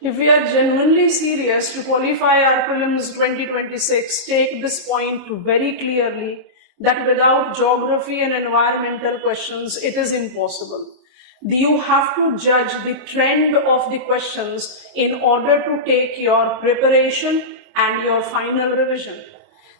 If we are genuinely serious to qualify our prelims 2026, take this point very clearly that without geography and environmental questions, it is impossible. You have to judge the trend of the questions in order to take your preparation and your final revision.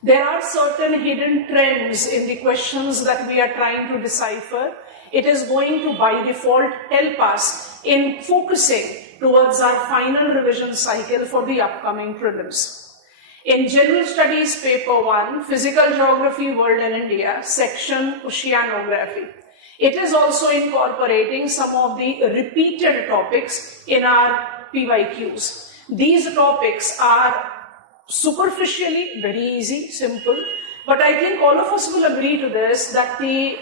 There are certain hidden trends in the questions that we are trying to decipher. It is going to, by default, help us in focusing towards our final revision cycle for the upcoming prelims. In General Studies Paper 1, Physical Geography, World and India, section Oceanography, it is also incorporating some of the repeated topics in our PYQs. These topics are superficially very easy, simple, but I think all of us will agree to this, that the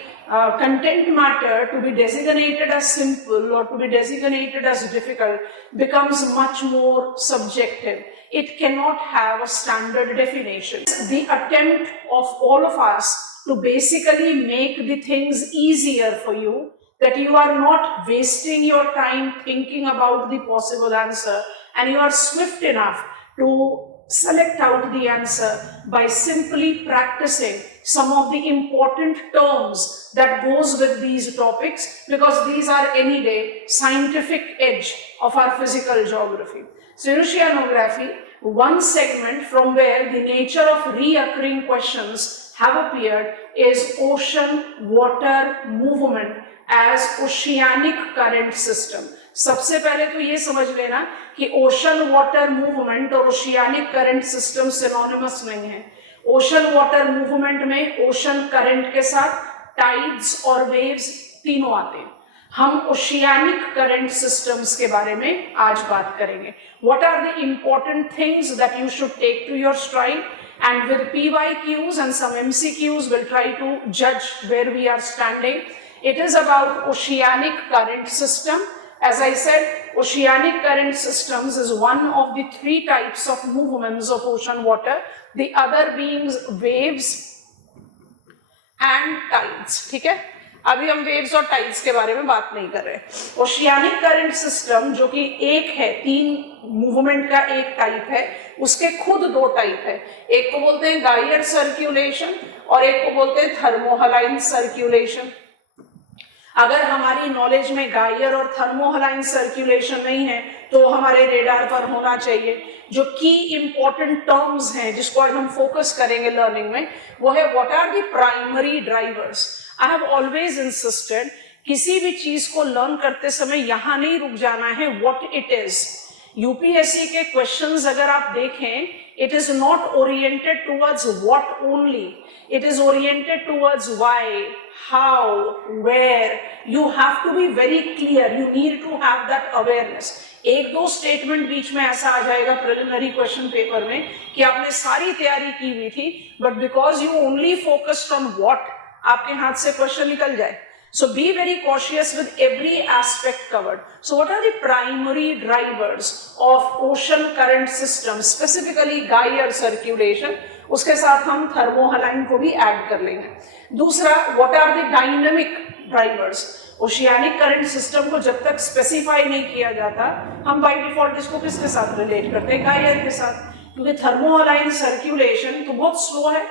content matter to be designated as simple or to be designated as difficult becomes much more subjective. It cannot have a standard definition. The attempt of all of us to basically make the things easier for you, that you are not wasting your time thinking about the possible answer and you are swift enough to select out the answer by simply practicing some of the important terms that goes with these topics, because these are any day scientific edge of our physical geography. So oceanography, one segment from where the nature of reoccurring questions have appeared is ocean water movement as oceanic current system. सबसे पहले तो ये समझ लेना कि ocean water movement और oceanic current system synonymous नहीं है। ओशन वाटर मूवमेंट में ओशन करंट के साथ टाइड्स और वेव्स तीनों आते हैं। हम ओशियानिक करंट सिस्टम्स के बारे में आज बात करेंगे। What are the important things that you should take to your stride? And with PYQs and some MCQs, we'll try to judge where we are standing. It is about oceanic current system. As I said, oceanic current systems is one of the three types of movements of ocean water, the other being waves and tides. ठीक है, अभी हम waves और tides के बारे में बात नहीं कर रहे। oceanic current system जो कि एक है, तीन movement का एक type है, उसके खुद दो type है। एक को बोलते हैं Geier circulation और एक को बोलते हैं thermohaline circulation। अगर हमारी नॉलेज में गाइयर और थर्मोहलाइन सर्कुलेशन नहीं है तो हमारे रेडार पर होना चाहिए। जो की इंपॉर्टेंट टर्म्स हैं जिसको आज हम फोकस करेंगे लर्निंग में, वो है what are the primary drivers. I have always insisted किसी भी चीज को लर्न करते समय यहां नहीं रुक जाना है व्हाट इट इज। यूपीएससी के क्वेश्चंस अगर आप देखें, it is not oriented towards what only, it is oriented towards why, how, where. You have to be very clear, you need to have that awareness. एक दो statement बीच में ऐसा आ जाएगा preliminary question paper में कि आपने सारी तैयारी की हुई थी, but because you only focused on what, आपके हाथ से क्वेश्चन निकल जाए। So be very cautious with every aspect covered. So what are the primary drivers of ocean current system, specifically Geier circulation? उसके साथ हम thermohaline को भी ऐड कर लेंगे। दूसरा, what are the dynamic drivers? Oceanic current system को जब तक स्पेसिफाई नहीं किया जाता, हम बाय डिफॉल्ट इसको किसके साथ रिलेट करते हैं? गाइयर के साथ, क्योंकि थर्मोहालाइन सर्कुलेशन तो बहुत स्लो है।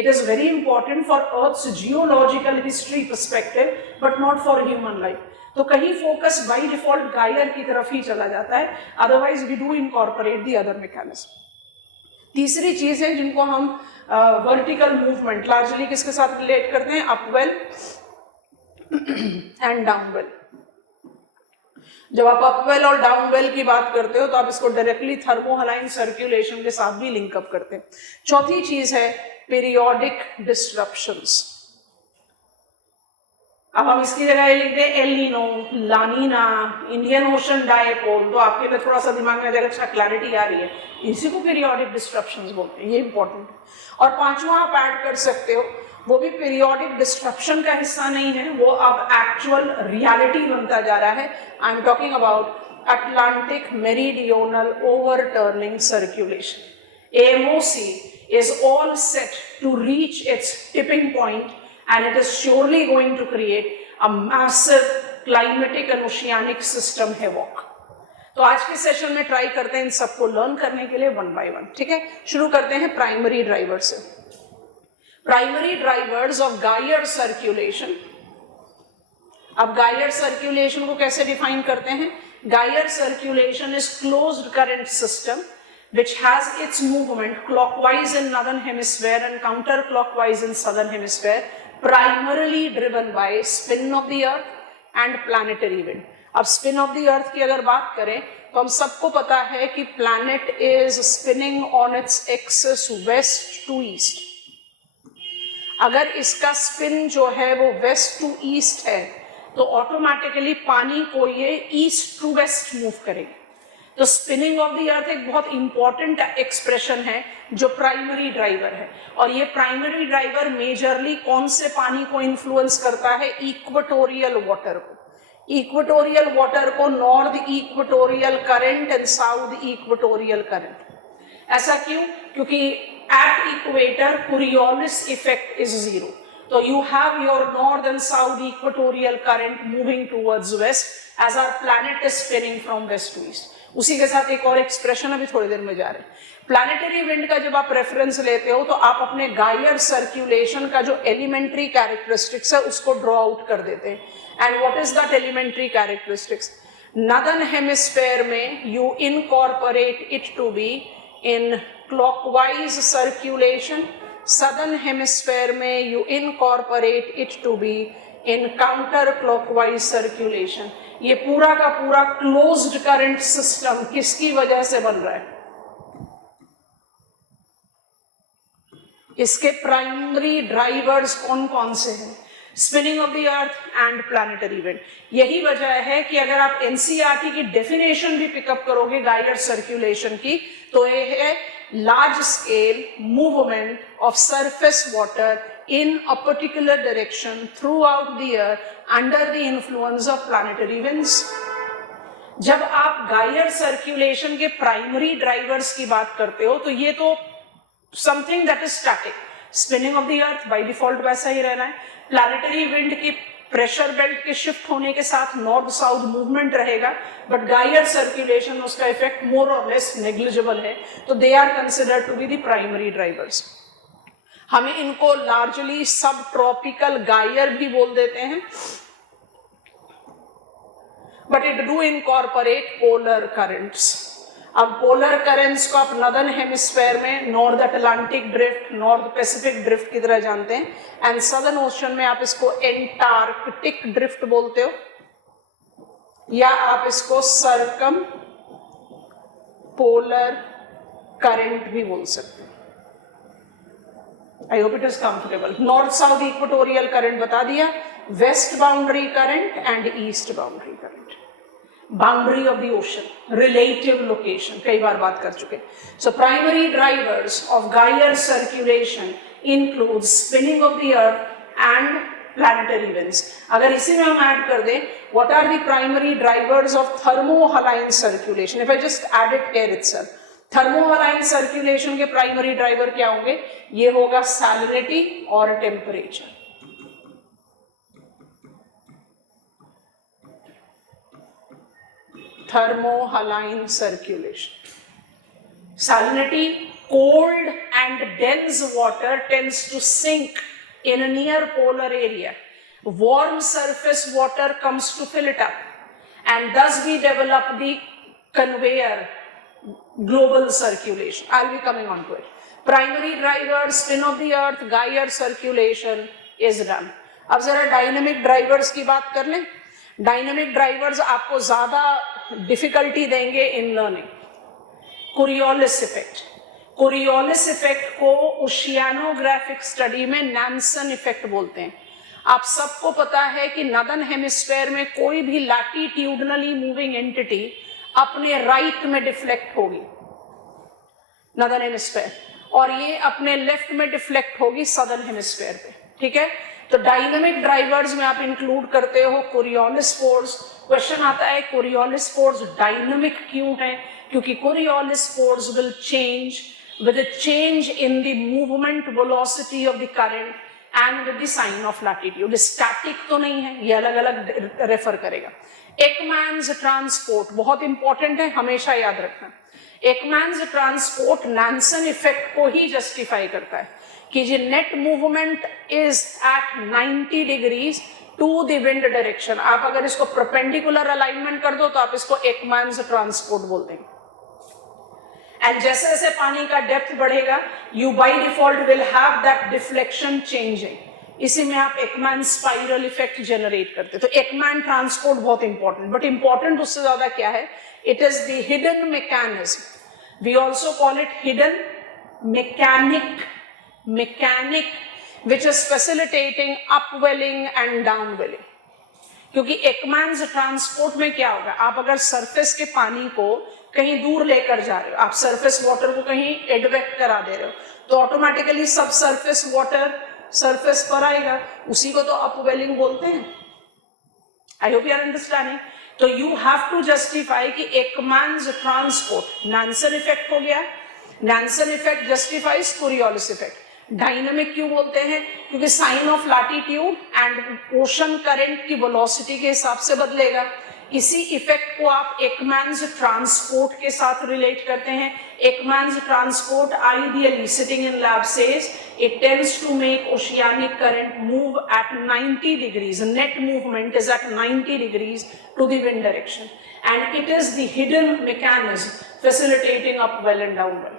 It is very important for Earth's geological history perspective, but not for human life. तो कहीं फोकस बाय डिफॉल्ट गाइयर की तरफ ही चला जाता है, otherwise we do incorporate the other mechanism. तीसरी चीज है जिनको हम वर्टिकल मूवमेंट लार्जली किसके साथ रिलेट करते हैं? Upwell and downwell. जब आप अपवेल और डाउनवेल की बात करते हो तो आप इसको डायरेक्टली थर्मोहालाइन सर्कुलेशन के साथ भी लिंकअप करते हैं। चौथी चीज है पीरियोडिक डिस्ट्रप्शंस। अब हम इसकी जगह लिखते हैं El Nino, लानीना, Indian ocean dipole, तो आपके लिए थोड़ा सा दिमाग में अगर अच्छा क्लैरिटी आ रही है, इसी को पीरियोडिक डिस्ट्रप्शंस बोलते हैं, ये इंपॉर्टेंट है। और पांचवा आप ऐड कर सकते हो, वो भी पीरियोडिक डिस्ट्रप्शन का हिस्सा नहीं है, वो अब एक्चुअल रियलिटी बनता जा रहा है। I am talking about Atlantic meridional overturning circulation. AMOC is all set to reach its tipping point, and it is surely going to create a massive climatic and oceanic system havoc. तो आज के session में try करते हैं इन सबको learn करने के लिए वन बाय वन, ठीक है। शुरू करते हैं प्राइमरी ड्राइवर से। Primary drivers of gyre circulation. अब गायर सर्कुलेशन को कैसे डिफाइन करते हैं? गायर circulation is closed current system which has its movement clockwise in northern hemisphere and counterclockwise in southern hemisphere, primarily driven by spin of the earth and planetary wind. अब spin of the earth की अगर बात करें तो हम सबको पता है कि planet is spinning on its axis west to east. अगर इसका spin जो है वो west to east है तो ऑटोमेटिकली पानी को ये ईस्ट टू वेस्ट मूव करेगी। तो स्पिनिंग ऑफ द अर्थ एक बहुत इंपॉर्टेंट एक्सप्रेशन है जो प्राइमरी ड्राइवर है, और ये प्राइमरी ड्राइवर मेजरली कौन से पानी को इन्फ्लुएंस करता है? इक्वेटोरियल वाटर को। इक्वेटोरियल वाटर को north equatorial current and south equatorial current. ऐसा क्यों? क्योंकि at equator Coriolis effect is zero, तो you have your north and south equatorial current moving towards west as our planet is spinning from west to east. उसी के साथ एक और expression अभी थोड़ी देर में जा रहे हैं। प्लैनेटरी विंड का जब आप रेफरेंस लेते हो तो आप अपने गायर सर्कुलेशन का जो एलिमेंट्री कैरेक्टरिस्टिक्स है उसको ड्रॉ आउट कर देते हैं। And what is that elementary characteristics? Northern hemisphere में you incorporate it to be in clockwise circulation, southern hemisphere में you incorporate it to be in counter clockwise circulation. ये पूरा का पूरा closed current system किसकी वजह से बन रहा है? इसके प्राइमरी ड्राइवर्स कौन कौन से हैं? Spinning of the earth and planetary wind. यही वजह है कि अगर आप एनसीईआरटी की डेफिनेशन भी पिकअप करोगे गायर सर्कुलेशन की तो ये है large scale movement of surface water in a particular direction throughout the year under the influence of planetary winds. जब आप गायर सर्कुलेशन के प्राइमरी ड्राइवर्स की बात करते हो तो ये तो something that is static. Spinning of the earth by default वैसा ही रहना है। प्लैनेटरी विंड की प्रेशर बेल्ट के शिफ्ट होने के साथ नॉर्थ साउथ मूवमेंट रहेगा, बट गायर सर्कुलेशन उसका इफेक्ट मोर और लेस नेग्लिजिबल है, तो they are considered to be the primary drivers. हमें इनको लार्जली सब ट्रॉपिकल गायर भी बोल देते हैं, but it do incorporate polar currents. अब पोलर करंट्स को आप नॉर्दर्न हेमिस्फेयर में north Atlantic drift, north Pacific drift की तरह जानते हैं, एंड सदर्न ओशन में आप इसको एंटार्कटिक ड्रिफ्ट बोलते हो, या आप इसको सर्कम पोलर करंट भी बोल सकते हैं। I hope it is comfortable. North south equatorial current बता दिया, west boundary current and east boundary current. Boundary of the ocean, relative location, कई बार बात कर चुके। So primary drivers of gyre circulation include spinning of the earth and planetary winds. अगर इसी में हम ऐड कर दें what are the primary drivers of thermohaline circulation, if I just add it here itself, थर्मोहलाइन circulation के primary driver क्या होंगे? ये होगा सैलिनिटी और temperature. Thermohaline circulation. Salinity, cold and dense water tends to sink in a near polar area. Warm surface water comes to fill it up, and thus we develop the conveyor global circulation. I'll be coming on to it. Primary drivers, spin of the earth, gayer circulation is done. अब जरा dynamic drivers की बात कर लें। Dynamic drivers आपको ज्यादा difficulty देंगे in learning. Coriolis effect, Coriolis effect को ओशियानोग्राफिक स्टडी में नैम्सन इफेक्ट बोलते हैं। आप सबको पता है कि नॉर्दर्न हेमिस्फेयर में कोई भी लैटिट्यूडनली मूविंग एंटिटी अपने राइट में डिफ्लेक्ट होगी नॉर्दर्न हेमिस्फेयर, और ये अपने लेफ्ट में डिफ्लेक्ट होगी सदर्न हेमिस्फेयर पे, ठीक है। तो डायनेमिक ड्राइवर्स में आप इंक्लूड करते हो कोरियोलिस फोर्स। क्वेश्चन आता है कोरियोलिस फोर्स डायनेमिक क्यों है? क्योंकि Coriolis force will change with a change in the movement velocity of the current and with the sine of latitude. Static तो नहीं है, ये अलग अलग रेफर करेगा। एकमैन्स ट्रांसपोर्ट बहुत इंपॉर्टेंट है, हमेशा याद रखना। एकमैन्स ट्रांसपोर्ट नैन्सन इफेक्ट को ही जस्टिफाई करता है कि जी net movement is at 90 degrees to the wind direction. आप अगर इसको परपेंडिकुलर अलाइनमेंट कर दो तो आप इसको एकमैन्स ट्रांसपोर्ट बोल देंगे। एंड जैसे जैसे पानी का डेप्थ बढ़ेगा, you by default will have that deflection changing. इसी में आप एकमैन स्पाइरल इफेक्ट जनरेट करते। तो एकमैन ट्रांसपोर्ट बहुत इंपॉर्टेंट, बट इंपॉर्टेंट उससे ज्यादा क्या है, it is the hidden mechanism, we also call it hidden mechanic which is facilitating upwelling and downwelling. क्योंकि एकमैन्स ट्रांसपोर्ट में क्या होगा, आप अगर सरफेस के पानी को कहीं दूर लेकर जा रहे हो, आप सरफेस वाटर को कहीं एडवेक्ट करा दे रहे हो, तो ऑटोमेटिकली सब सरफेस वाटर सरफेस पर आएगा, उसी को तो अपवेलिंग बोलते हैं। I hope you are understanding. तो यू हैव टू जस्टिफाई कि एकमैन्स ट्रांसपोर्ट, नैन्सन इफेक्ट हो गया, Nansen effect justifies Coriolis effect. Dynamic क्यों बोलते हैं, क्योंकि sine of latitude and ocean current की वेलोसिटी के हिसाब से बदलेगा। इसी इफेक्ट को आप एकमैन्स ट्रांसपोर्ट के साथ रिलेट करते हैं। Ekman's transport ideally sitting in lab says it tends to make oceanic current move at 90 degrees. Net movement is at 90 degrees to the wind direction, and it is the hidden mechanism facilitating upwell and downwell.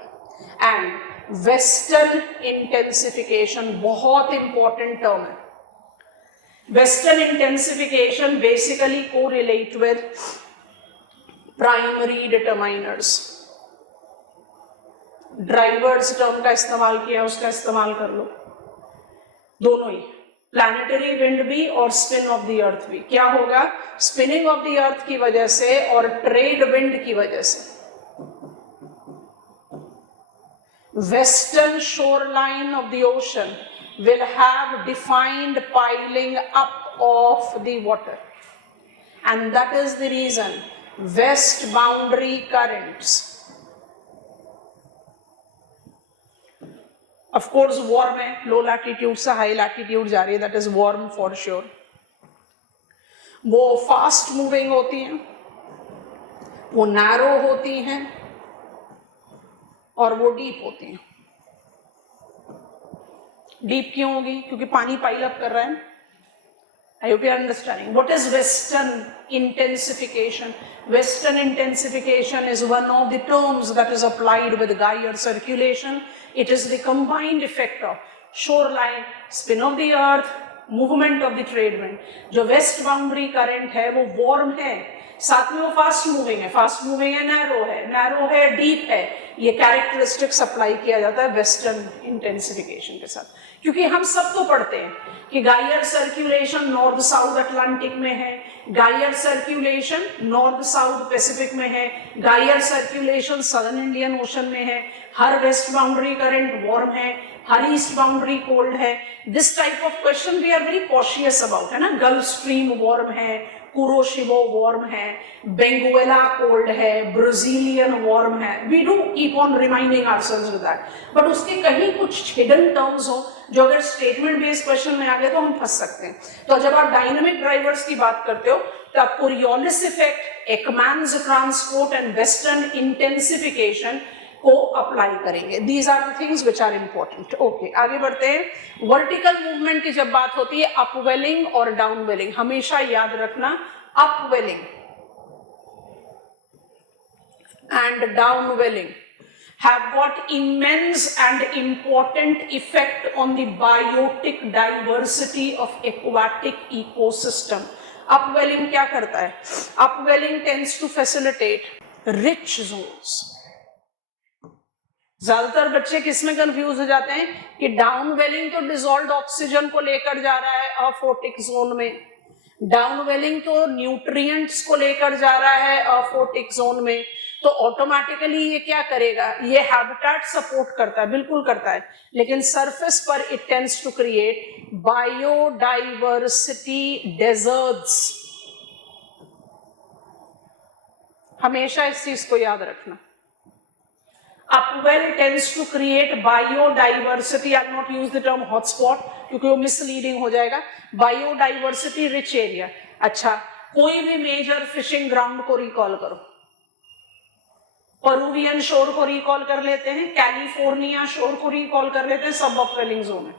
And western intensification बहुत important term है। Western intensification basically correlate with primary determiners. Drivers term का इस्तेमाल किया, उसका इस्तेमाल कर लो, दोनों ही, planetary wind भी और स्पिन ऑफ द अर्थ भी। क्या होगा, स्पिनिंग ऑफ द अर्थ की वजह से और ट्रेड विंड की वजह से western shore line of the ocean will have defined piling up of the water, and that is the reason west boundary currents, of course warm है, low latitude से high latitude जा रही है, that is warm for sure, वो fast moving होती हैं, वो narrow होती हैं और वो deep होती हैं। डीप क्यों होगी, क्योंकि पानी पाइल अप कर रहा है। I hope you are understanding. What is western intensification? Western intensification is one of the terms that is applied with gyre circulation. It is the combined effect of shore line, spin of the earth, movement of the trade wind. जो west boundary current है वो warm है, साथ में वो fast moving है, fast moving है, narrow है, डीप है। ये कैरेक्टरिस्टिक्स अप्लाई किया जाता है वेस्टर्न इंटेंसिफिकेशन के साथ। क्योंकि हम सब तो पढ़ते हैं कि गायर सर्कुलेशन नॉर्थ साउथ अटलांटिक में है, गायर सर्कुलेशन नॉर्थ साउथ पैसिफिक में है, गायर सर्कुलेशन सदर्न इंडियन ओशन में है, हर वेस्ट बाउंड्री करंट वार्म है, हर ईस्ट बाउंड्री कोल्ड है। This type of question we are very cautious about, है ना। गल्फ स्ट्रीम वार्म है, कुरोशिबो वार्म है, बेंगुएला कोल्ड है, ब्राजीलियन वार्म है। We do keep on reminding ourselves with that, but उसके कहीं कुछ हिडन टर्म्स हो जो अगर स्टेटमेंट बेस्ड क्वेश्चन में आ गए तो हम फंस सकते हैं। तो जब आप डायनामिक ड्राइवर्स की बात करते हो तो आप Coriolis effect, Ekman's transport and western intensification को अप्लाई करेंगे। These are the things which are important. Okay, आगे बढ़ते हैं। वर्टिकल मूवमेंट की जब बात होती है, अपवेलिंग और डाउनवेलिंग, हमेशा याद रखना upwelling and downwelling have got immense and important effect on the biotic diversity of aquatic ecosystem. Upwelling क्या करता है? Upwelling tends to facilitate rich zones. ज्यादातर बच्चे किसमें कंफ्यूज हो जाते हैं कि डाउनवेलिंग तो डिसॉल्व्ड ऑक्सीजन को लेकर जा रहा है अफोटिक जोन में, डाउनवेलिंग तो न्यूट्रिएंट्स को लेकर जा रहा है अफोटिक जोन में। तो ऑटोमेटिकली ये क्या करेगा, ये हैबिटेट सपोर्ट करता है, बिल्कुल करता है, लेकिन सरफेस पर it tends to create biodiversity deserts. हमेशा इस चीज को याद रखना। Upwell tends to create biodiversity, I not use the term hotspot क्योंकि वो मिसलीडिंग हो जाएगा। Biodiversity rich area. अच्छा, कोई भी मेजर फिशिंग ग्राउंड को रिकॉल करो, पेरुवियन शोर को रिकॉल कर लेते हैं, कैलिफोर्निया शोर को रिकॉल कर लेते हैं, सब अपवेलिंग जोन है।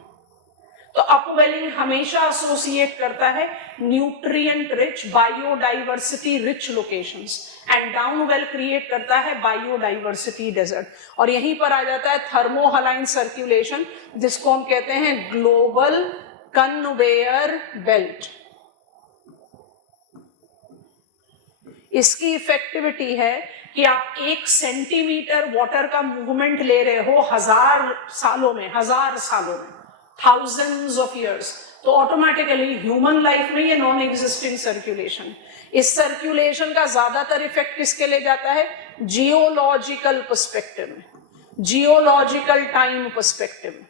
तो अपवेलिंग हमेशा एसोसिएट करता है nutrient rich, biodiversity rich locations, and downwell create करता है बायोडाइवर्सिटी डेजर्ट। और यहीं पर आ जाता है थर्मोहलाइन सर्कुलेशन, जिसको हम कहते हैं ग्लोबल कन्वेयर बेल्ट। इसकी इफेक्टिविटी है कि आप 1 सेंटीमीटर वाटर का मूवमेंट ले रहे हो 1000 सालों में, 1000 ऑफ ईयर्स, तो ऑटोमेटिकली ह्यूमन लाइफ में ये नॉन एग्जिस्टिंग सर्कुलेशन। इस सर्कुलेशन का ज्यादातर इफेक्ट किसके ले जाता है? जियोलॉजिकल पर्सपेक्टिव में, जियोलॉजिकल टाइम पर्सपेक्टिव में।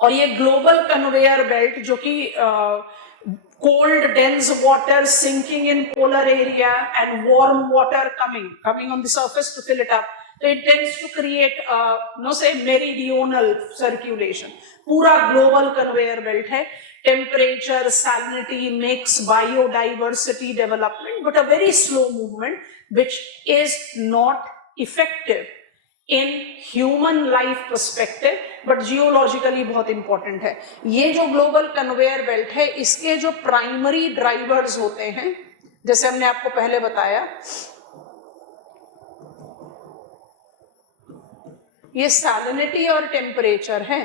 और ये ग्लोबल कन्वेयर बेल्ट जो कि cold dense water sinking in polar area and warm water coming on the surface to fill it up, so it tends to create meridional circulation. पूरा global conveyor belt है. Temperature, salinity makes biodiversity development, but a very slow movement which is not effective in human life perspective, but geologically बहुत important है. ये जो global conveyor belt है, इसके जो primary drivers होते हैं, जैसे हमने आपको पहले बताया, ये salinity और temperature है.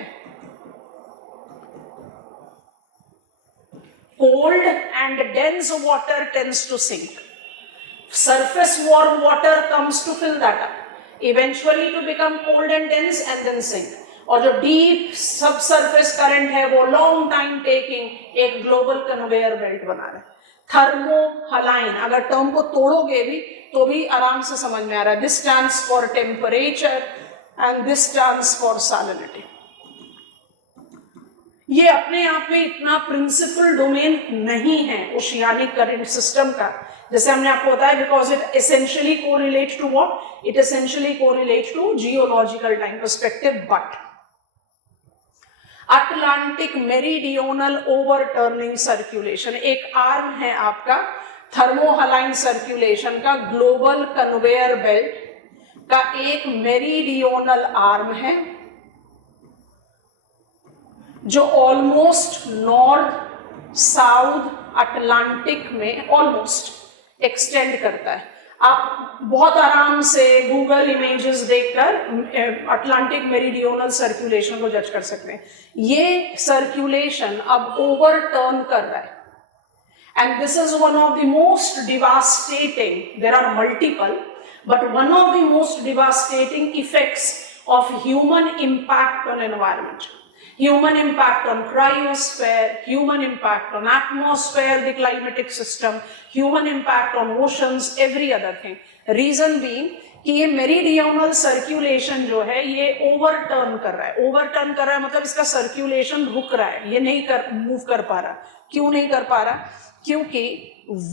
Cold and dense water tends to sink. Surface warm water comes to fill that up, eventually to become cold and dense and then sink. और जो deep subsurface current है वो long time taking एक global conveyor belt बना रहा है. Thermohaline, अगर term को तोड़ोगे भी तो भी आराम से समझ में आ रहा है. This stands for temperature and this stands for salinity. ये अपने आप में इतना प्रिंसिपल डोमेन नहीं है ओशियानिक करंट सिस्टम का, जैसे हमने आपको बताया, because it essentially correlates to what? It essentially correlates to geological time perspective. But Atlantic meridional overturning circulation एक आर्म है आपका थर्मोहलाइन सर्कुलेशन का, ग्लोबल कन्वेयर बेल्ट का एक मेरीडियोनल आर्म है जो ऑलमोस्ट नॉर्थ साउथ अटलांटिक में ऑलमोस्ट एक्सटेंड करता है. आप बहुत आराम से गूगल इमेजेस देखकर अटलांटिक मेरीडियोनल सर्कुलेशन को जज कर सकते हैं. ये सर्कुलेशन अब ओवरटर्न कर रहा है, and this is one of the most devastating, there are multiple, but one of the most devastating effects of human impact on environment. Human impact on cryosphere, human impact on atmosphere, the climatic system, human impact on oceans, every other thing. Reason being कि ये मेरीडियोनल circulation जो है ये overturn कर रहा है. Overturn कर रहा है मतलब इसका सर्कुलेशन रुक रहा है, ये नहीं मूव कर पा रहा. क्यों नहीं कर पा रहा? क्योंकि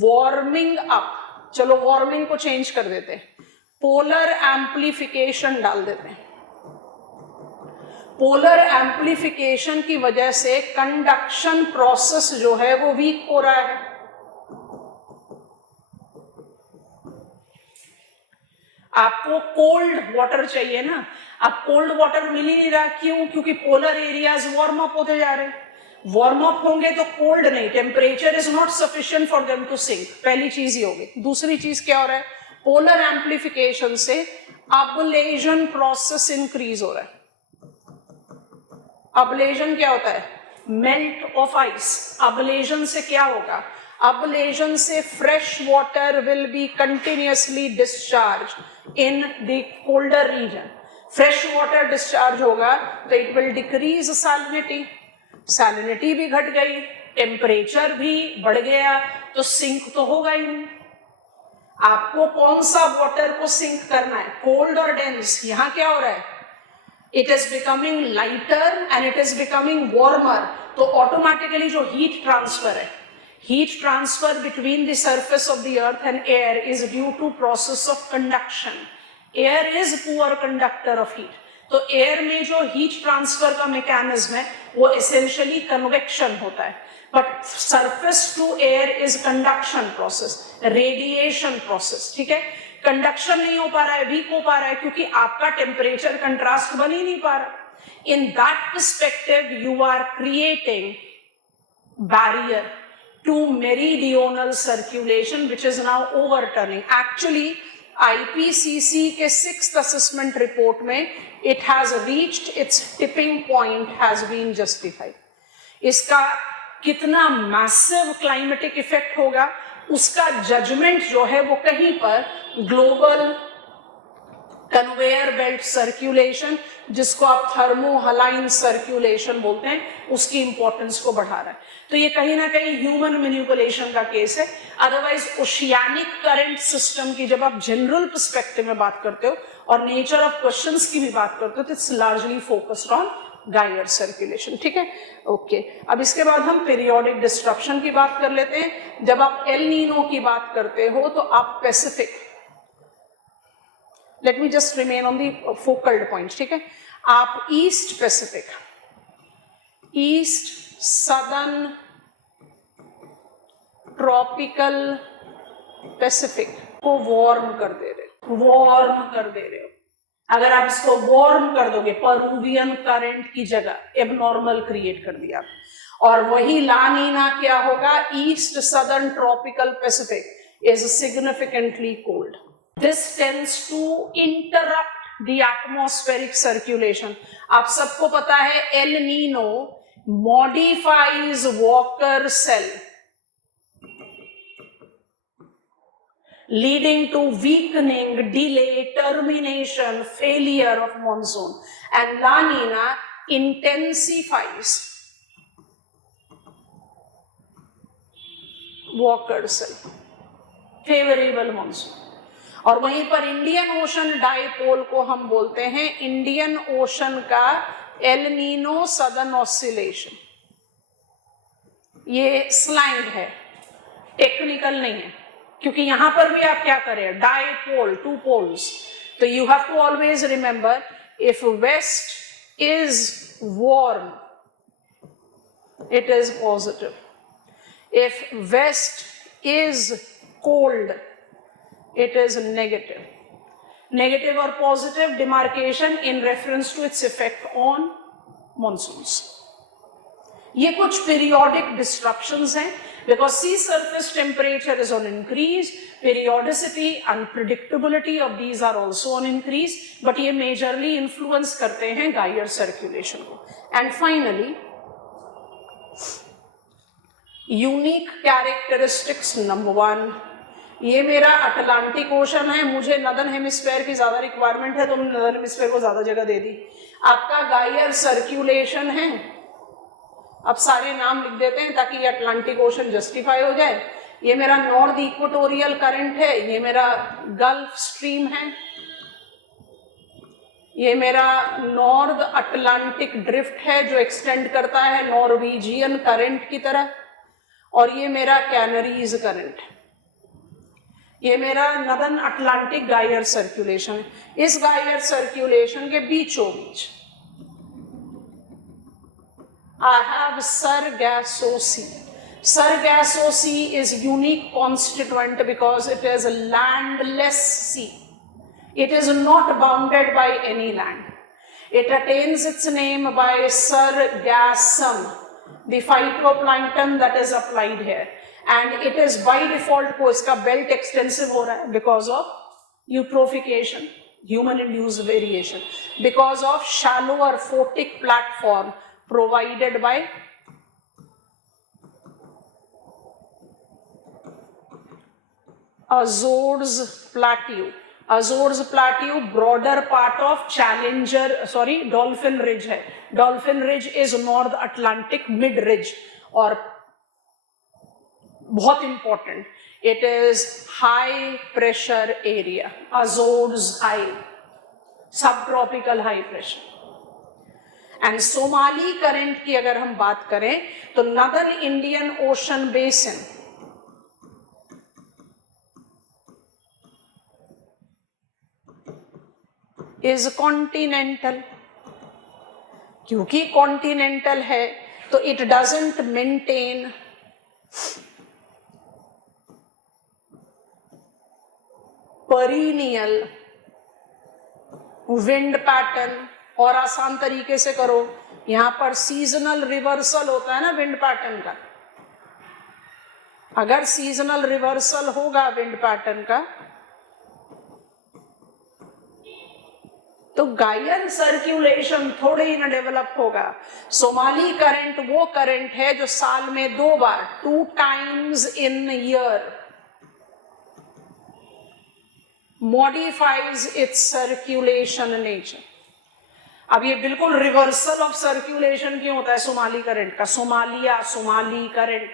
वार्मिंग अप, चलो वार्मिंग को चेंज कर देते हैं, पोलर एम्प्लीफिकेशन डाल देते हैं. पोलर एम्प्लीफिकेशन की वजह से कंडक्शन प्रोसेस जो है वो वीक हो रहा है. आपको कोल्ड वाटर चाहिए ना, अब कोल्ड वाटर मिल ही नहीं रहा. क्यों? क्योंकि पोलर एरियाज वार्म अप होते जा रहे हैं. वार्म अप होंगे तो कोल्ड नहीं, temperature is not sufficient for them to sink. पहली चीज ही होगी. दूसरी चीज क्या हो रहा है? पोलर एम्प्लीफिकेशन से अबलेशन प्रोसेस इंक्रीज हो रहा है. अबलेशन क्या होता है? Melt of ice. अबलेशन से क्या होगा? अबलेशन से fresh water will be continuously discharge in the colder region. Fresh water discharge होगा तो it will decrease salinity. Salinity भी घट गई, टेम्परेचर भी बढ़ गया, तो सिंक तो होगा ही नहीं. आपको कौन सा वाटर को सिंक करना है, कोल्ड और डेंस? यहां क्या हो रहा है? It is becoming lighter and it is becoming warmer. तो automatically जो heat transfer है, heat transfer between the surface of the earth and air is due to process of conduction. Air is poor conductor of heat. तो air में जो heat transfer का mechanism है वो essentially convection होता है, but surface to air is conduction process, radiation process, ठीक है। कंडक्शन नहीं हो पा रहा है, वीक हो पा रहा है, क्योंकि आपका टेम्परेचर कंट्रास्ट बन ही नहीं पा रहा। In that perspective you are creating barrier to meridional circulation which is now overturning. Actually IPCC के 6th assessment report में it has reached its tipping point has been justified. इसका कितना massive climatic effect होगा उसका judgment जो है वो कहीं पर global कन्वेयर बेल्ट सर्कुलेशन, जिसको आप थर्मोहलाइन सर्कुलेशन बोलते हैं, उसकी इंपॉर्टेंस को बढ़ा रहा है। तो ये कहीं ना कहीं ह्यूमन मैनिपुलेशन का केस है। अदरवाइज ओशियानिक करंट सिस्टम की जब आप जनरल पर्सपेक्टिव में बात करते हो और नेचर ऑफ क्वेश्चंस की भी बात करते हो तो इट्स लार्जली फोकस्ड ऑन गायर सर्कुलेशन, ठीक है। ओके, अब इसके बाद हम पीरियोडिक डिस्ट्रप्शन की बात कर लेते हैं। जब आप एल नीनो की बात करते हो तो आप Pacific, let me just remain on the focal point, ठीक है। आप east Pacific, east southern tropical Pacific को वार्म कर दे रहे हो, वार्म कर दे रहे हो। अगर आप इसको वार्म कर दोगे, पेरुवियन करंट की जगह एबनॉर्मल क्रिएट कर दिया, और वही ला नीना क्या होगा, east southern tropical Pacific is significantly cold. This tends to interrupt the atmospheric circulation. आप सबको पता है El Nino modifies Walker cell, leading to weakening, delay, termination, failure of monsoon, and La Nina intensifies Walker cell, favorable monsoon. और वहीं पर Indian ocean dipole को हम बोलते हैं इंडियन ओशन का एल नीनो सदर्न ऑसिलेशन। ये स्लैंग है, टेक्निकल नहीं है, क्योंकि यहां पर भी आप क्या करें, डाइपोल, टू पोल्स, तो you have to always remember if west is warm it is positive, if west is cold it is negative. Negative or positive demarcation in reference to its effect on monsoons. ये कुछ periodic disruptions हैं because sea surface temperature is on increase, periodicity, unpredictability of these are also on increase, but ये majorly influence करते हैं Gyre circulation को. And finally, unique characteristics number 1, ये मेरा Atlantic ocean है, मुझे नदर्न हेमिस्फेयर की ज्यादा रिक्वायरमेंट है तो हमने नदर्न हेमिस्फेयर को ज्यादा जगह दे दी। आपका गायर सर्कुलेशन है, अब सारे नाम लिख देते हैं ताकि ये अटलांटिक ओशन जस्टिफाई हो जाए। ये मेरा नॉर्थ इक्वेटोरियल करंट है, ये मेरा गल्फ स्ट्रीम है, ये मेरा नॉर्थ अटलांटिक ड्रिफ्ट है जो एक्सटेंड करता है नॉर्वेजियन करंट की तरह, और ये मेरा कैनरीज करंट है। ये मेरा नदर्न अटलांटिक गायर सर्कुलेशन है। इस गायर सर्कुलेशन के बीचों बीच I have Sargasso Sea. Sargasso Sea is unique constituent because it is a landless sea. It is not bounded by any land. It attains its name by sargassum, the phytoplankton that is applied here. And it is by default को इसका belt extensive हो रहा है because of eutrophication, human induced variation, because of shallower photic platform provided by Azores Plateau. Azores Plateau broader part of Dolphin Ridge है. Dolphin Ridge is North Atlantic mid ridge और बहुत important, it is high pressure area, Azores high, sub tropical high pressure. And Somali current की अगर हम बात करें तो northern Indian Ocean basin is continental, क्योंकि कॉन्टिनेंटल है तो it doesn't maintain perennial wind pattern. और आसान तरीके से करो, यहां पर सीजनल रिवर्सल होता है ना विंड पैटर्न का। अगर सीजनल रिवर्सल होगा विंड पैटर्न का तो गायर सर्कुलेशन थोड़े ही ना डेवलप होगा। सोमाली करंट वो करंट है जो साल में 2 बार, 2 times in year, modifies its circulation nature। अब ये बिल्कुल रिवर्सल ऑफ सर्कुलेशन क्यों होता है सोमाली करंट का? Somalia, Somali current,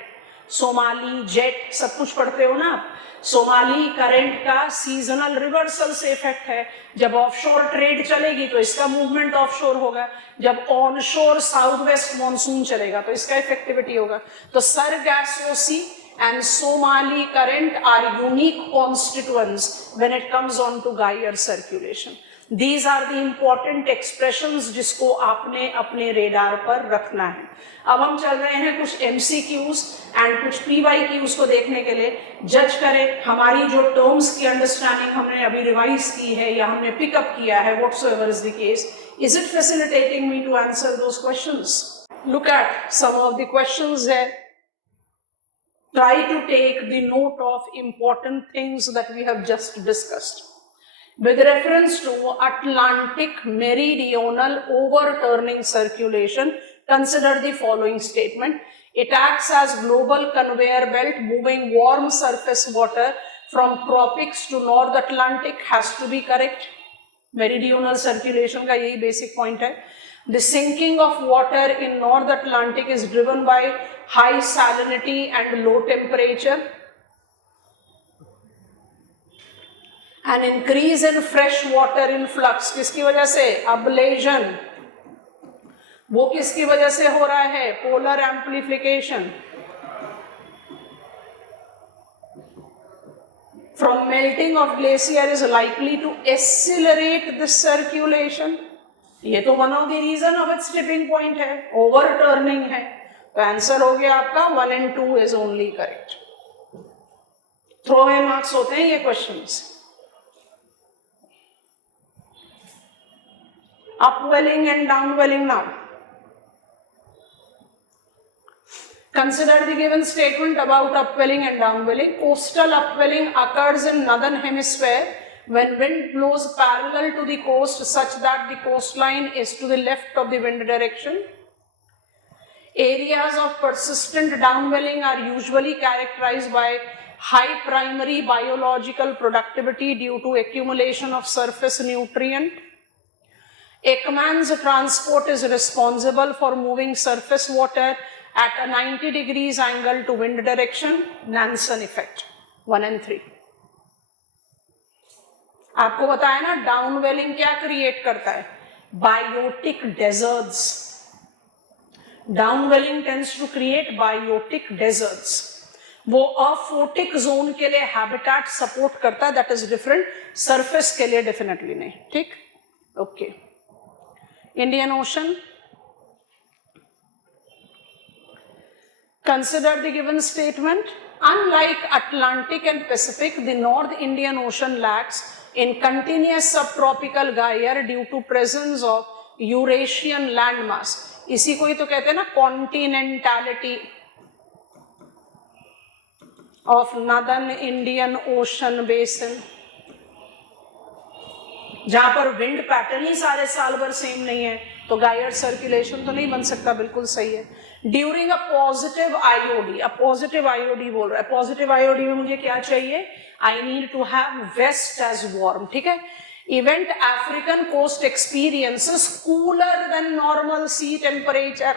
Somali jet, सब कुछ पढ़ते हो ना आप। सोमाली करंट का सीजनल रिवर्सल से इफेक्ट है। जब ऑफशोर ट्रेड चलेगी तो इसका मूवमेंट ऑफशोर होगा, जब ऑनशोर साउथ वेस्ट मॉनसून चलेगा तो इसका इफेक्टिविटी होगा। तो सरगासोसी and Somali current are unique constituents when it comes on to Geiger circulation. These are the important expressions जिसको आपने अपने रेडार पर रखना है। अब हम चल रहे हैं कुछ MCQs एंड कुछ PYQs को देखने के लिए। जज करें हमारी जो टर्म्स की अंडरस्टैंडिंग हमने अभी रिवाइज की है या हमने पिकअप किया है, whatsoever is the case, is it facilitating me to answer those questions? Look at some of the questions here. Try to take the note of important things that we have just discussed. With reference to Atlantic meridional overturning circulation, consider the following statement. It acts as global conveyor belt moving warm surface water from tropics to North Atlantic has to be correct. Meridional circulation का यही basic point है. The sinking of water in North Atlantic is driven by high salinity and low temperature. An increase in fresh water influx किसकी वजह से? Ablation. वो किसकी वजह से हो रहा है? Polar amplification. From melting of glacier is likely to accelerate the circulation. ये तो one of the region of its tipping point है, ओवरटर्निंग है। तो आंसर हो गया आपका 1 and 2 is only correct. Throw away marks होते हैं ये questions. Upwelling and downwelling now. Consider the given statement about upwelling and downwelling. Coastal upwelling occurs in northern hemisphere when wind blows parallel to the coast such that the coastline is to the left of the wind direction. Areas of persistent downwelling are usually characterized by high primary biological productivity due to accumulation of surface nutrient. Ekman's transport is responsible for moving surface water at a 90 degrees angle to wind direction. Nansen effect 1 and 3. आपको बताया ना downwelling क्या create करता है? Biotic deserts. Downwelling tends to create biotic deserts. वो aphotic zone के लिए habitat support करता है, दैट इज डिफरेंट। सरफेस के लिए डेफिनेटली नहीं। ठीक, okay. Indian ocean, consider the given statement. Unlike Atlantic and Pacific, the North Indian Ocean lacks in continuous subtropical gyre due to presence of Eurasian landmass. इसी को ही तो कहते हैं ना continentality of Northern Indian Ocean Basin, जहां पर wind pattern ही सारे साल भर सेम नहीं है तो गायर सर्कुलेशन तो नहीं बन सकता। बिल्कुल सही है। During a positive IOD, a positive IOD बोल रहा है। पॉजिटिव आईओडी में मुझे क्या चाहिए? I need to have west as warm. ठीक है। Event African coast experiences cooler than normal sea temperature.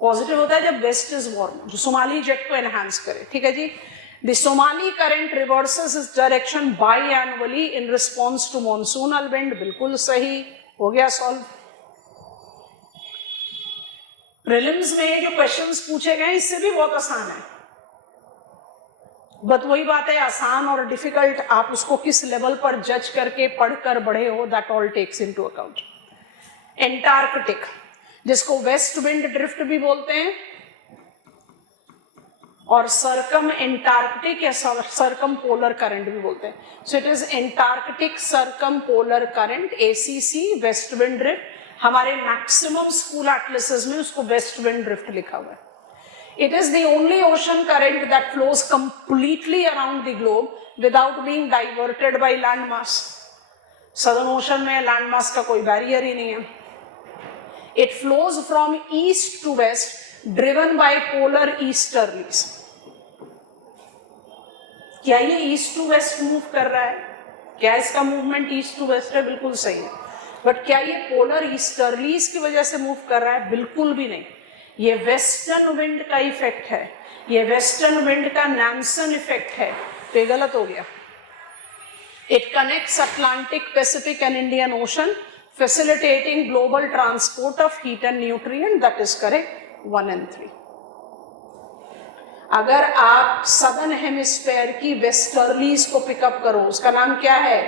Positive होता है जब वेस्ट इज वार्म, जो सोमाली जेट को एनहांस करे। ठीक है जी। The Somali current reverses its direction biannually in response to monsoonal wind. बिल्कुल सही, हो गया सॉल्व। प्रीलिम्स में जो क्वेश्चंस पूछे गए इससे भी बहुत आसान है, बट वही बात है, आसान और डिफिकल्ट आप उसको किस लेवल पर जज करके पढ़कर बढ़े हो, that all takes into account. Antarctic, जिसको वेस्ट विंड ड्रिफ्ट भी बोलते हैं, और सर्कम एंटार्कटिक या सर्कम पोलर करंट भी बोलते हैं. So it is Antarctic circumpolar current, ACC, west wind drift. हमारे मैक्सिमम स्कूल एटलसेस में उसको वेस्ट विंड ड्रिफ्ट लिखा हुआ है. It is the only ocean current that flows completely around the globe without being diverted by landmass. Southern Ocean में landmass का कोई barrier ही नहीं है. It flows from east to west, driven by polar easterlies. क्या ये east to waste move कर रहा है? क्या इसका मूवमेंट ईस्ट टू वेस्ट है? बिल्कुल सही है. बट क्या ये पोलर ईस्टर्लीज की वजह से मूव कर रहा है? बिल्कुल भी नहीं. ये वेस्टर्न विंड का इफेक्ट है, ये वेस्टर्न विंड का नैम्सन इफेक्ट है. तो ये गलत हो गया. It connects Atlantic, Pacific and Indian ocean, facilitating global transport of heat and nutrient. That is correct. 1 and 3. अगर आप सदर्न हेमिस्फेयर की वेस्टर्लीज को पिकअप करो, उसका नाम क्या है?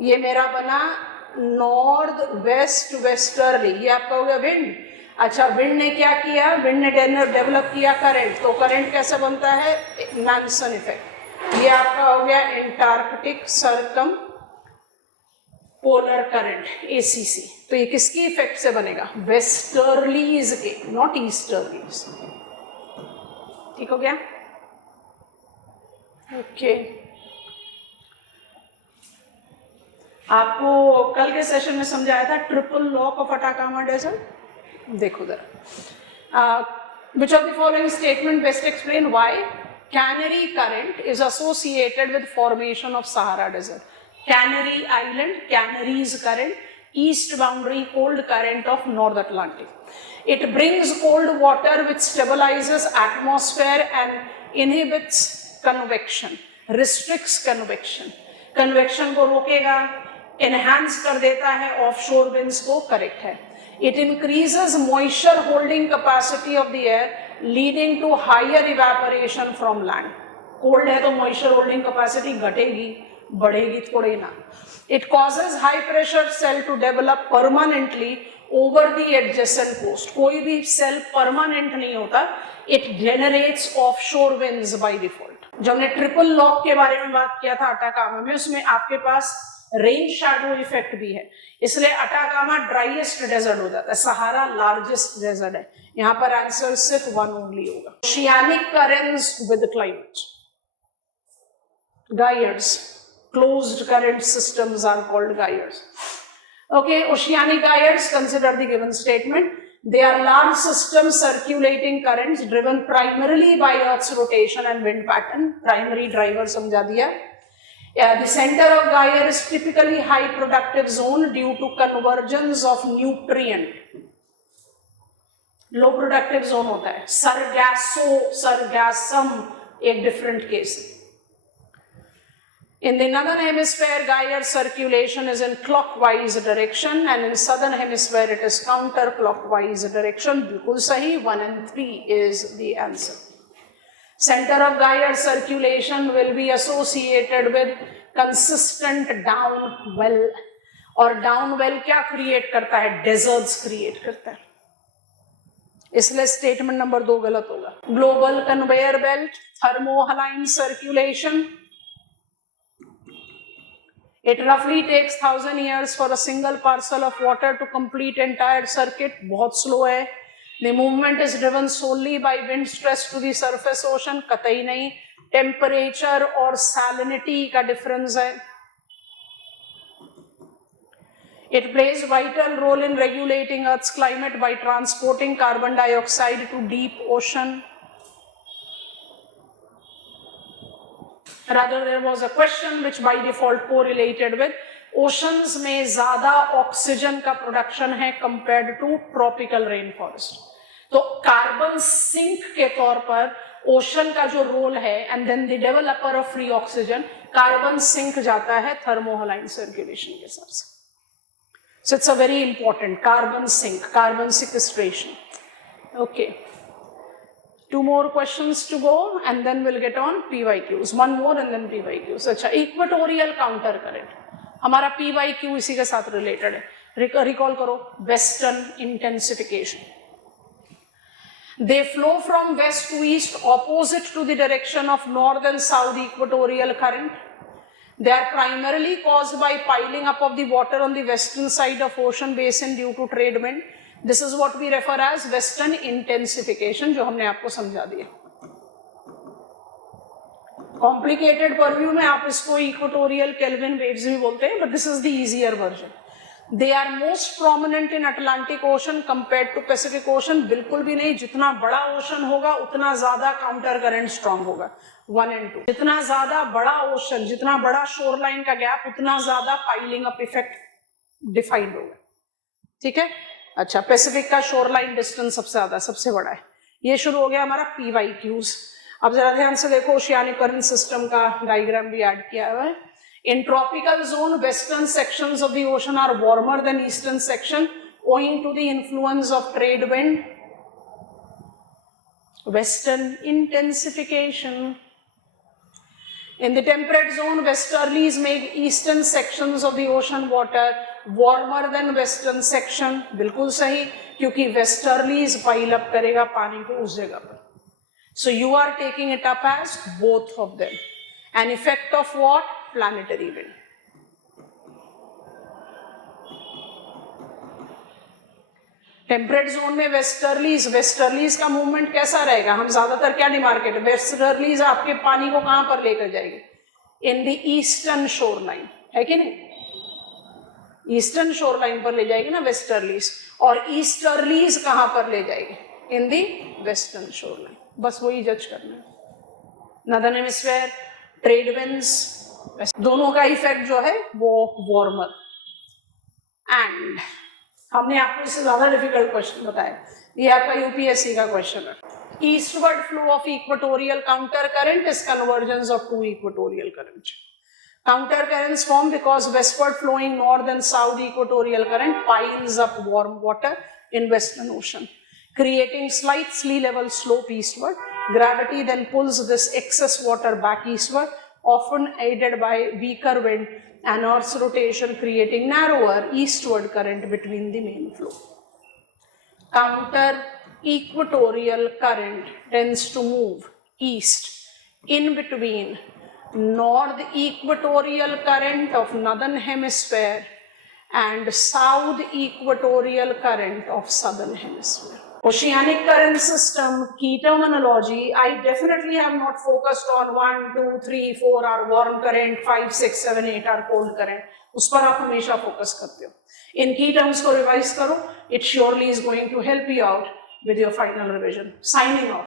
ये मेरा बना नॉर्थ वेस्ट वेस्टर्ली. ये आपका हो गया विंड. अच्छा, विंड ने क्या किया? विंड ने डेवलप किया करंट. तो करंट कैसे बनता है? नैम्सन इफेक्ट. ये आपका हो गया Antarctic circumpolar current, ACC. तो ये किसकी इफेक्ट से बनेगा? वेस्टर्लीज के, नॉट ईस्टर्लीज. ठीक हो गया? ओके. आपको कल के सेशन में समझाया था triple lock of Atacama desert. देखो जरा. Which of the following statement best explain why Canary current is associated with formation of Sahara Desert? Canary Island, Canary's current, east boundary cold current of North Atlantic. It brings cold water which stabilizes atmosphere and inhibits convection, restricts convection. Convection को रोकेगा, enhance कर देता है offshore winds को. Correct है. It increases moisture holding capacity of the air, leading to higher evaporation from land. Cold है तो moisture holding capacity घटेगी, बढ़ेगी थोड़ी ना. It causes high pressure cell to develop permanently over the adjacent coast. कोई भी cell permanent नहीं होता. It generates offshore winds by default. जब हमने ट्रिपल लॉक के बारे में बात किया था अटाकामा में, उसमें आपके पास रेन शैडो इफेक्ट भी है. इसलिए अटाकामा ड्राइएस्ट डेजर्ट हो जाता है, सहारा लार्जेस्ट डेजर्ट है. यहां पर आंसर सिर्फ 1 ओनली होगा. Oceanic currents with climate, gyres, closed current systems are called gyres. Okay, oceanic gyres, consider the given statement. They are large systems circulating currents driven primarily by Earth's rotation and wind pattern. Primary driver समझा दिया. The center of gyre is typically high productive zone due to convergence of nutrient. Low productive zone होता है. Sargassum एक different case. In the northern hemisphere, gyre circulation is in clockwise direction, and in southern hemisphere it is counterclockwise direction. बिल्कुल सही. 1 and 3 is the answer. Center of gyre circulation will be associated with consistent down well. और down well क्या create करता है? Deserts create करता है. इसलिए statement number 2 गलत होगा. Global conveyor belt, thermohaline circulation. It roughly takes 1000 years for a single parcel of water to complete entire circuit. बहुत slow है. The movement is driven solely by wind stress to the surface ocean. कतई नहीं. Temperature और salinity का difference है. It plays vital role in regulating Earth's climate by transporting carbon dioxide to deep ocean. Rather, there was a question which by default correlated with oceans में ज़्यादा oxygen का production है compared to tropical rainforest. तो carbon sink के तौर पर ocean का जो रोल है, and then the developer of free oxygen, carbon sink जाता है थर्मोहालाइन सर्कुलेशन के साथ. So it's a very important carbon sink, carbon sequestration. Okay, 2 more questions to go and then we'll get on PYQs. 1 more and then PYQs. अच्छा, equatorial counter current, हमारा PYQ इसी के साथ related है. Recall karo, western intensification. They flow from west to east opposite to the direction of north and south equatorial current. They are primarily caused by piling up of the water on the western side of ocean basin due to trade wind. This is what we refer as western intensification, जो हमने आपको समझा दिया. Complicated purview में आप इसको equatorial Kelvin waves भी बोलते हैं, but this is the easier version. They are most prominent in Atlantic Ocean compared to Pacific Ocean. बिल्कुल भी नहीं, जितना बड़ा ओशन होगा उतना ज्यादा काउंटर करंट स्ट्रांग होगा. 1 and 2. जितना ज्यादा बड़ा ओशन, जितना बड़ा शोर लाइन का गैप, उतना ज्यादा पाइलिंग अप इफेक्ट डिफाइंड होगा. ठीक है. अच्छा, पैसिफिक का शोर लाइन डिस्टेंस सबसे ज्यादा, सबसे बड़ा है. ये शुरू हो गया हमारा PYQs. अब जरा ध्यान से देखो, ओशियानिक करंट सिस्टम का डायग्राम भी ऐड किया हुआ है. In tropical zone, western sections of the ocean are warmer than eastern section owing to the influence of trade wind. Western intensification. In the temperate zone, westerlies make eastern sections of the ocean water warmer than western section. बिल्कुल सही, क्योंकि westerlies pile up करेगा पानी को उस जगह पर. So you are taking it up as both of them. An effect of what? Planetary wind. Temperate zone में वेस्टर्लीज का मूवमेंट कैसा रहेगा? हम ज्यादातर क्या डिमार्केट, वेस्टर्लीज आपके पानी को कहां पर लेकर जाएगी? In the eastern shore line, है कि नहीं? ईस्टर्न शोर लाइन पर ले जाएगी ना वेस्टर्लीज, और ईस्टर्लीज कहां पर ले जाएगी? In the western shore line. बस वही जज करना है. नॉर्दर्न हेमिस्फीयर, ट्रेड विंड्स, दोनों का इफेक्ट जो है वो वार्मर. एंड हमने आपको इससे ज्यादा डिफिकल्ट क्वेश्चन बताया, ये आपका यूपीएससी का क्वेश्चन है. Eastward flow of equatorial counter current is convergence of two equatorial current. Counter currents form because westward flowing north and south equatorial current piles up warm water in western ocean, creating slight sea level slope eastward. Gravity then pulls this excess water back eastward, often aided by weaker wind and Earth's rotation, creating narrower eastward current between the main flow. Counter equatorial current tends to move east in between north equatorial current of northern hemisphere and south equatorial current of southern hemisphere. Oceanic current system, key terminology, I definitely have not focused on 1, 2, 3, 4 are warm current, 5, 6, 7, 8 are cold current. उस पर आप हमेशा focus करते हो. इन की terms को revise करो, it surely is going to help you out with your final revision. Signing off.